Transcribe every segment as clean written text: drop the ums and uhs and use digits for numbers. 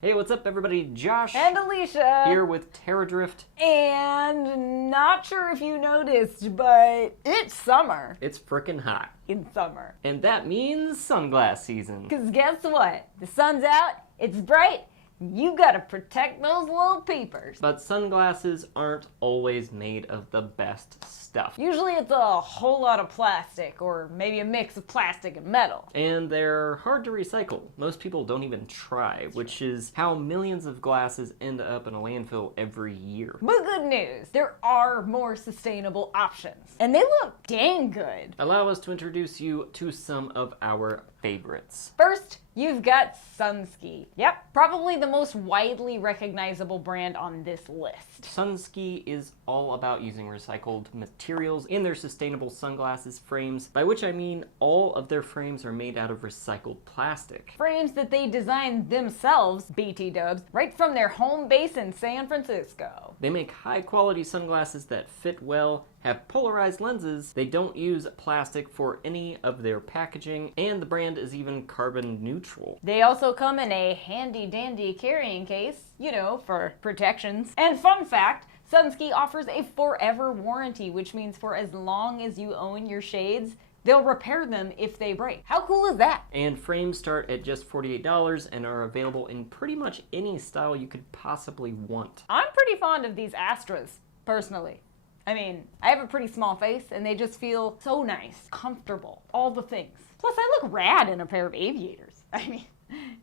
Hey, what's up everybody? Josh and Alisha here with Terradrift. And not sure if you noticed, but it's summer. It's frickin' hot. In summer. And that means sunglass season. Because guess what? The sun's out, it's bright, you gotta protect those little peepers. But sunglasses aren't always made of the best stuff. Usually it's a whole lot of plastic, or maybe a mix of plastic and metal. And they're hard to recycle. Most people don't even try, which is how millions of glasses end up in a landfill every year. But good news, there are more sustainable options. And they look dang good. Allow us to introduce you to some of our favorites. First, you've got Sunski. Yep, probably the most widely recognizable brand on this list. Sunski is all about using recycled materials in their sustainable sunglasses frames, by which I mean all of their frames are made out of recycled plastic. Frames that they designed themselves, BT dubs, right from their home base in San Francisco. They make high quality sunglasses that fit well, have polarized lenses, they don't use plastic for any of their packaging, and the brand is even carbon neutral. They also come in a handy dandy carrying case, you know, for protections. And fun fact, Sunski offers a forever warranty, which means for as long as you own your shades, they'll repair them if they break. How cool is that? And frames start at just $48 and are available in pretty much any style you could possibly want. I'm pretty fond of these Astras, personally. I mean, I have a pretty small face and they just feel so nice, comfortable, all the things. Plus I look rad in a pair of aviators. I mean,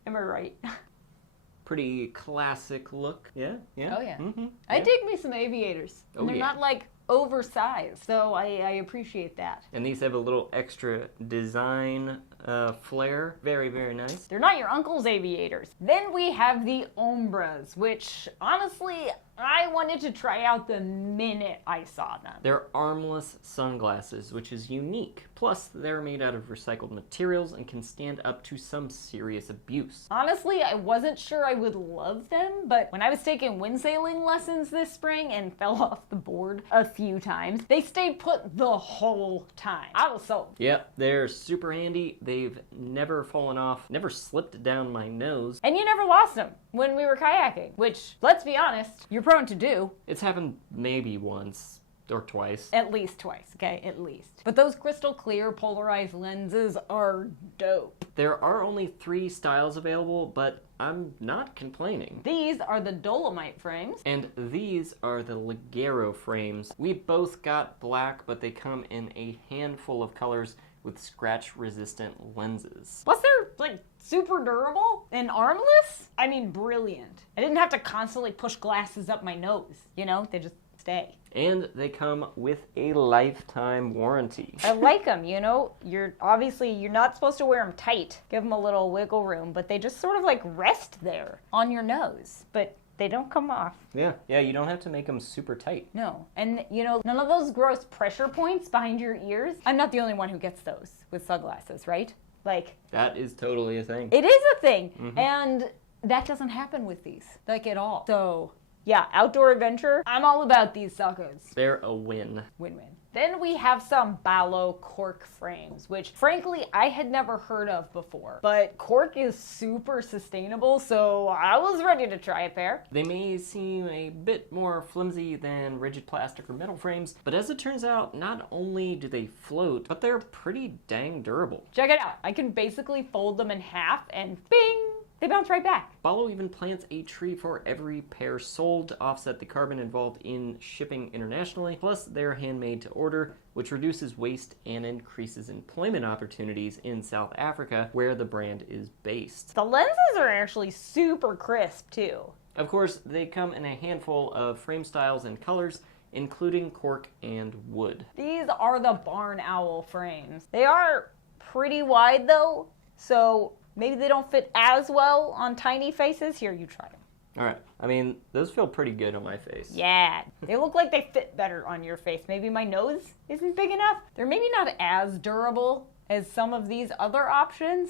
am I right? Pretty classic look. Yeah. Oh yeah. Mm-hmm. I dig me some aviators. And they're yeah. not like oversized, so I appreciate that. And these have a little extra design flair. Very, very nice. They're not your uncle's aviators. Then we have the Ombraz, which honestly, I wanted to try out the minute I saw them. They're armless sunglasses, which is unique. Plus, they're made out of recycled materials and can stand up to some serious abuse. Honestly, I wasn't sure I would love them, but when I was taking windsailing lessons this spring and fell off the board a few times, they stayed put the whole time. I was sold. Yep, they're super handy. They've never fallen off, never slipped down my nose. And you never lost them when we were kayaking, which, let's be honest, you're prone to do. It's happened maybe once or twice. At least twice, okay? At least. But those crystal clear polarized lenses are dope. There are only 3 styles available, but I'm not complaining. These are the Dolomite frames. And these are the Ligero frames. We both got black, but they come in a handful of colors with scratch-resistant lenses. Plus they're, like, super durable and armless. I mean, brilliant. I didn't have to constantly push glasses up my nose, you know? They just stay. And they come with a lifetime warranty. I like them, you know? You're not supposed to wear them tight. Give them a little wiggle room, but they just sort of like rest there on your nose. But they don't come off. Yeah, you don't have to make them super tight. No, and you know, none of those gross pressure points behind your ears. I'm not the only one who gets those with sunglasses, right? Like, that is totally a thing. It is a thing, and that doesn't happen with these, like at all. So, yeah, outdoor adventure, I'm all about these suckers. They're a win. Win-win. Then we have some Ballo cork frames, which frankly I had never heard of before. But cork is super sustainable, so I was ready to try a pair. They may seem a bit more flimsy than rigid plastic or metal frames, but as it turns out, not only do they float, but they're pretty dang durable. Check it out. I can basically fold them in half and bing! They bounce right back. Ballo even plants a tree for every pair sold to offset the carbon involved in shipping internationally. Plus, they're handmade to order, which reduces waste and increases employment opportunities in South Africa, where the brand is based. The lenses are actually super crisp, too. Of course, they come in a handful of frame styles and colors, including cork and wood. These are the barn owl frames. They are pretty wide, though, so maybe they don't fit as well on tiny faces. Here, you try them. All right. I mean, those feel pretty good on my face. Yeah. They look like they fit better on your face. Maybe my nose isn't big enough. They're maybe not as durable as some of these other options,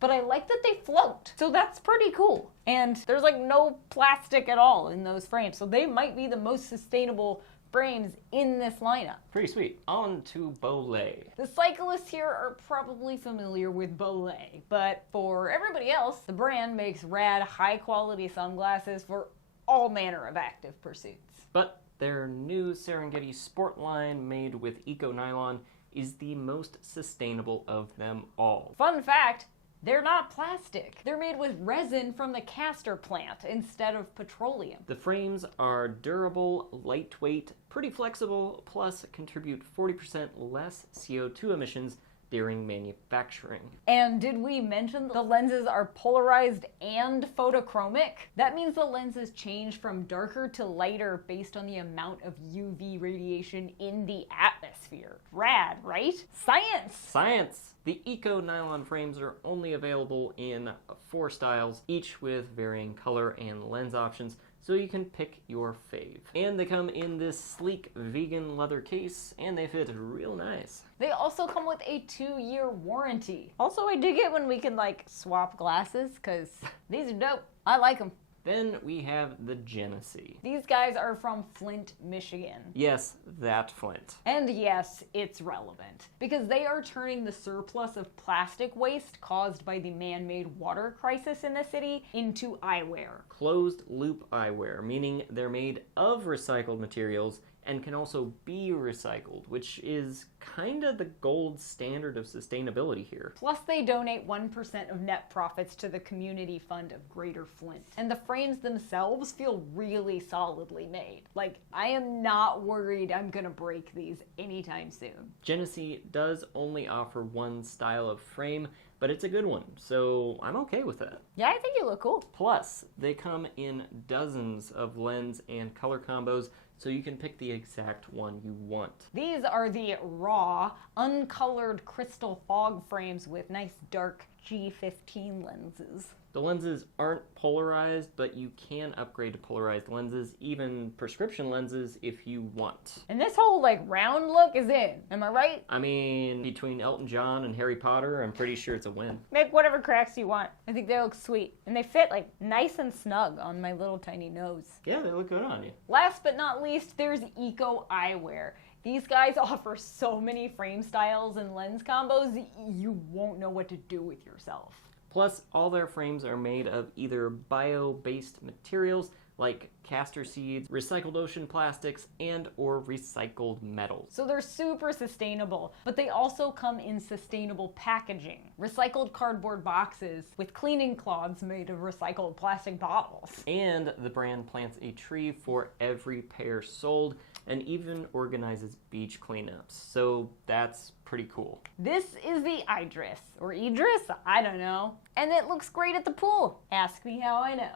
but I like that they float. So that's pretty cool. And there's like no plastic at all in those frames. So they might be the most sustainable frames in this lineup. Pretty sweet. On to Bole. The cyclists here are probably familiar with Bole, but for everybody else, the brand makes rad, high-quality sunglasses for all manner of active pursuits. But their new Serengeti sport line made with eco-nylon is the most sustainable of them all. Fun fact, they're not plastic. They're made with resin from the castor plant instead of petroleum. The frames are durable, lightweight, pretty flexible, plus contribute 40% less CO2 emissions during manufacturing. And did we mention the lenses are polarized and photochromic? That means the lenses change from darker to lighter based on the amount of UV radiation in the atmosphere. Rad, right? Science! Science! The eco-nylon frames are only available in 4 styles, each with varying color and lens options, so you can pick your fave. And they come in this sleek vegan leather case, and they fit real nice. They also come with a 2-year warranty. Also, I dig it when we can, like, swap glasses, because these are dope. I like them. Then we have the Genesee. These guys are from Flint, Michigan. Yes, that Flint. And yes, it's relevant, because they are turning the surplus of plastic waste caused by the man-made water crisis in the city into eyewear. Closed loop eyewear, meaning they're made of recycled materials and can also be recycled, which is kind of the gold standard of sustainability here. Plus, they donate 1% of net profits to the community fund of Greater Flint. And the frames themselves feel really solidly made. Like, I am not worried I'm gonna break these anytime soon. Genesee does only offer one style of frame, but it's a good one, so I'm okay with that. Yeah, I think you look cool. Plus, they come in dozens of lens and color combos, so you can pick the exact one you want. These are the raw, uncolored crystal fog frames with nice dark G15 lenses. The lenses aren't polarized, but you can upgrade to polarized lenses, even prescription lenses if you want. And this whole, like, round look is in. Am I right? I mean, between Elton John and Harry Potter, I'm pretty sure it's a win. Make whatever cracks you want. I think they look sweet. And they fit, like, nice and snug on my little tiny nose. Yeah, they look good on you. Last but not least, there's Eco Eyewear. These guys offer so many frame styles and lens combos, you won't know what to do with yourself. Plus, all their frames are made of either bio-based materials like castor seeds, recycled ocean plastics, and or recycled metals. So they're super sustainable, but they also come in sustainable packaging. Recycled cardboard boxes with cleaning cloths made of recycled plastic bottles. And the brand plants a tree for every pair sold and even organizes beach cleanups. So that's pretty cool. This is the Idris, or Idris, I don't know. And it looks great at the pool. Ask me how I know.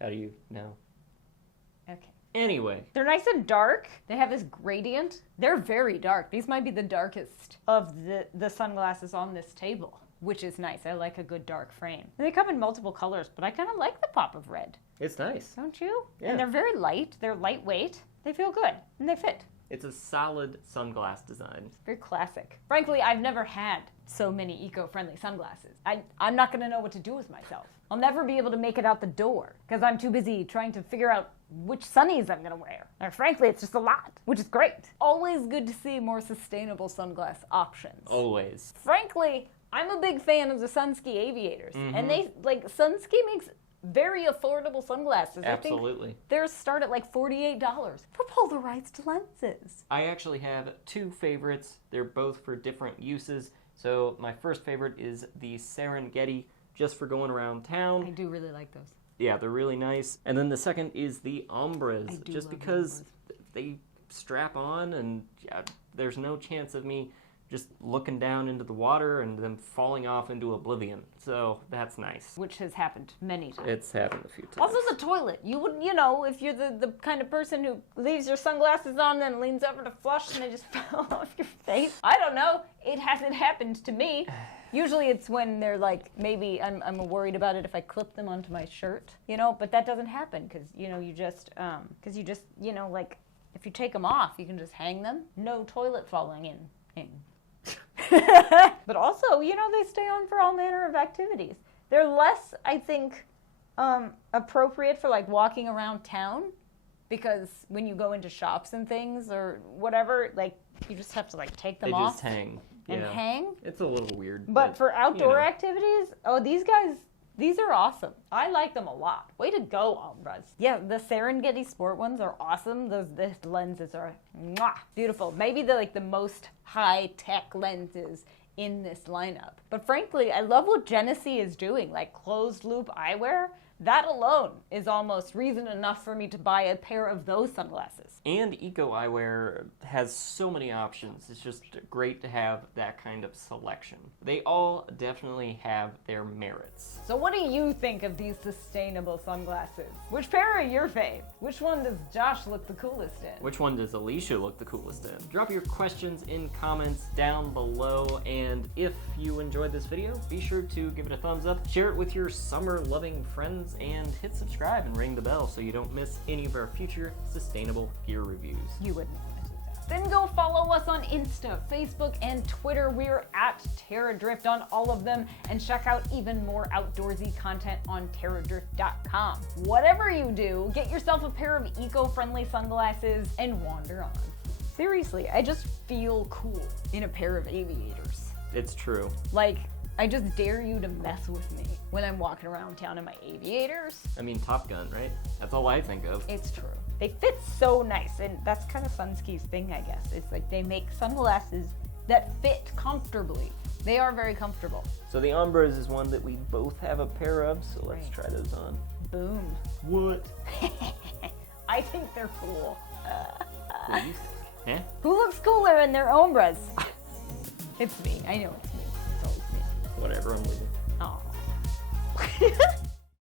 How do you know? Okay. Anyway. They're nice and dark. They have this gradient. They're very dark. These might be the darkest of the sunglasses on this table, which is nice. I like a good dark frame. And they come in multiple colors, but I kind of like the pop of red. It's nice. Don't you? Yeah. And they're very light. They're lightweight. They feel good. And they fit. It's a solid sunglass design. Very classic. Frankly, I've never had so many eco-friendly sunglasses. I'm not going to know what to do with myself. I'll never be able to make it out the door because I'm too busy trying to figure out which sunnies I'm going to wear. And frankly, it's just a lot, which is great. Always good to see more sustainable sunglass options. Always. Frankly, I'm a big fan of the Sunski aviators. And they, like, Sunski makes very affordable sunglasses. Absolutely. I think theirs start at like $48 for polarized lenses. I actually have 2 favorites. They're both for different uses. So my first favorite is the Serengeti, just for going around town. I do really like those. Yeah, they're really nice. And then the second is the Ombraz, just because they strap on and yeah, there's no chance of me just looking down into the water and them falling off into oblivion. So that's nice. Which has happened many times. It's happened a few times. Also the toilet. You wouldn't, you know, if you're the kind of person who leaves your sunglasses on then leans over to flush and they just fell off your face. I don't know. It hasn't happened to me. Usually it's when they're like, maybe I'm worried about it if I clip them onto my shirt, you know, but that doesn't happen because, you know, you just, you know, like, if you take them off, you can just hang them. No toilet falling in. But also, you know, they stay on for all manner of activities. They're less, I think, appropriate for like walking around town because when you go into shops and things or whatever, like, you just have to, like, take them off. They just hang. And hang. It's a little weird. But for outdoor activities, these guys, these are awesome. I like them a lot. Way to go, Ombraz. Yeah, the Serengeti Sport ones are awesome. Those lenses are beautiful. Maybe the most high-tech lenses in this lineup. But frankly, I love what Genesee is doing, like closed loop eyewear. That alone is almost reason enough for me to buy a pair of those sunglasses. And Eco Eyewear has so many options. It's just great to have that kind of selection. They all definitely have their merits. So what do you think of these sustainable sunglasses? Which pair are your fave? Which one does Josh look the coolest in? Which one does Alisha look the coolest in? Drop your questions in comments down below, and if you enjoyed this video, be sure to give it a thumbs up, share it with your summer-loving friends, and hit subscribe and ring the bell so you don't miss any of our future sustainable gear reviews. You wouldn't want to do that. Then go follow us on Insta, Facebook, and Twitter. We're at Terradrift on all of them, and check out even more outdoorsy content on terradrift.com. Whatever you do, get yourself a pair of eco-friendly sunglasses and wander on. Seriously, I just feel cool in a pair of aviators. It's true. Like, I just dare you to mess with me when I'm walking around town in my aviators. I mean, Top Gun, right? That's all I think of. It's true. They fit so nice, and that's kind of Sunski's thing, I guess. It's like they make sunglasses that fit comfortably. They are very comfortable. So the Ombraz is one that we both have a pair of, so let's try those on. Boom. What? I think they're cool. Please? Eh? Who looks cooler in their Ombraz? It's me. I know it's me. It's always me. Whatever, I'm leaving. Aw.